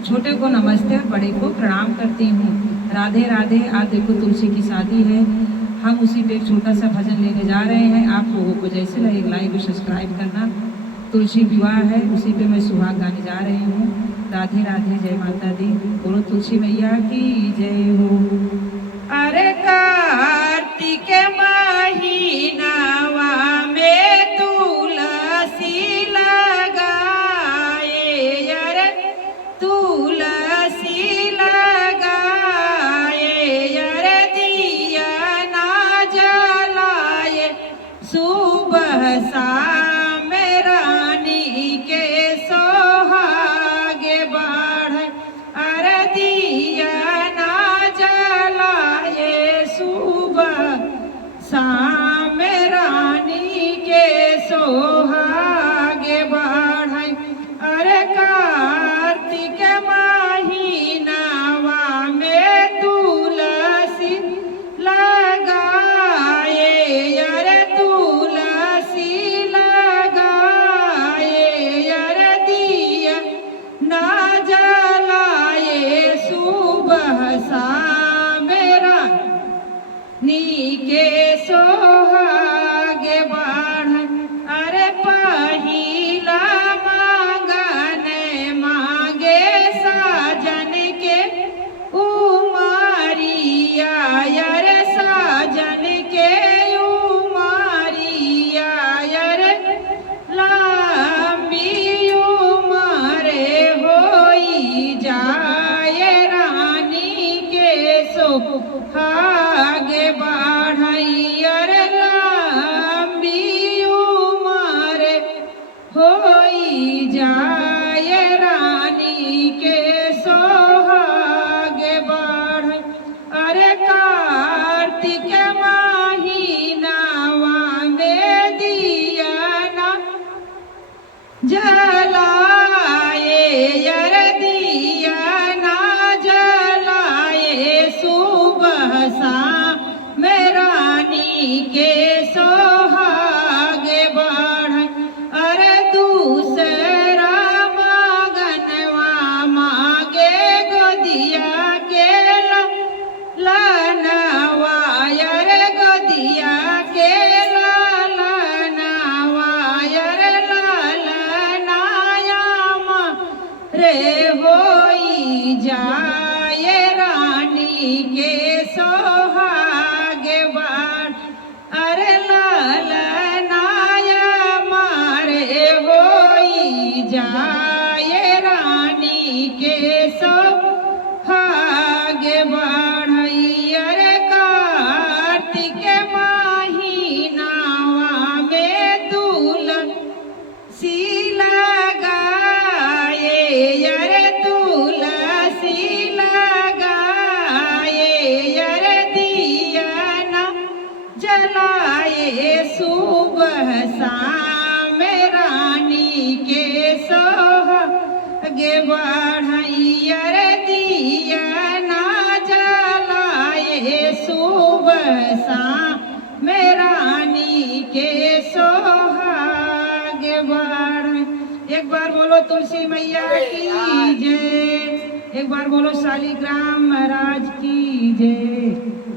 और छोटे को नमस्ते और बड़े को प्रणाम करती हूँ। राधे राधे। आज देखो तुलसी की शादी है, हम उसी पे एक छोटा सा भजन लेने जा रहे हैं। आप लोगों को जैसे लगे लाइक और सब्सक्राइब करना। तुलसी विवाह है, उसी पे मैं सुहाग गाने जा रही हूँ। राधे राधे, जय माता दी। बोलो तुलसी मैया की जय हो। अरे कार्तिक महीनावा में तुलसी लगाए, अरे तुलसी लगाए, अरे दिया ना जलाए सुबह शाम रानी के सोहागे बढ़े, अरे दिया ना जलाए सुबह शाम रानी के सोहागे बढ़े। अरे कार्तिक महीनावा में तुलसी लगाए, अरे तुलसी लगाए, अरे दिया ना जलाए सुबह शाम रानी के सोहागे बढ़े। अरे पहिला मांगन मांगे साजन के उमरिया, अरे साजन के उमरिया, अरे लंबी उमरे होई जाए रानी के सोहागे बढ़ई, अरे लंबी उमरे होई जाए रानी के सोहागे बढ़ई। अरे कार्तिक महीनावा में दिया ना जलाए, अरे दिया ना जलाए सुबह शाम रानी के सोहागे बढ़े। अरे दूसरा मगनवा मांगे गोदिया के ललनवा, अरे गोदिया के ललनवा, अरे ललनाया रे होई जाए रानी के सोहागे बढ़े। अरे ललनाया मारे होई जाए रानी के सोहागे बढ़ई। अरे कार्तिक महीनावा में तुलसी लगाए, अरे तुलसी लगाए, अरे दिया ना जलाए सुबह शाम रानी के सोहागे बढ़ई, अरे दिया ना जलाए सुबह शाम रानी के सोहागे बढ़ई। एक बार बोलो तुलसी मैया की जय, एक बार बोलो शालिग्राम महाराज की जय।